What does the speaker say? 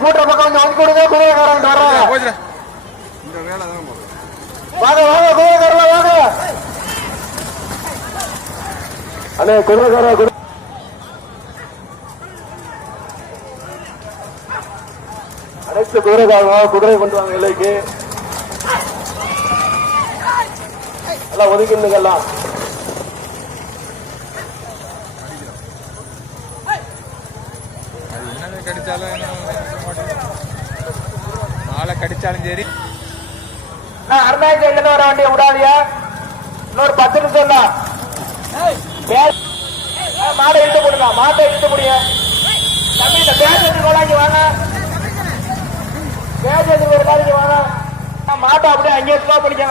கொடுங்க குதிரைக்காரன் வர்றாங்க வாங்க வாங்க குதிரைக்காரன் வாங்க. அண்ணே குதிரைக்கார குதிரை அனைத்து குதிரைக்காரங்க குதிரை கொண்டு வாங்க இலைக்கு எல்லாம் என்னென்ன கடிச்சாலும் கடிச்சாலும் சரி. நான் அருணாச்சல் எங்க வர வேண்டிய விடாதியா இன்னொரு பத்து நிமிஷம் தான். மாடை இழுத்து போடுங்க. மாட்டை இழுத்து முடிய தம்பி இந்த பேஜ் எடுத்து கொண்டாங்க வாங்க. பேஜ் எடுத்து ஒரு வாங்க. மாட்டை அப்படியே அங்கேயே ஸ்லோ பண்ணிக்கங்க.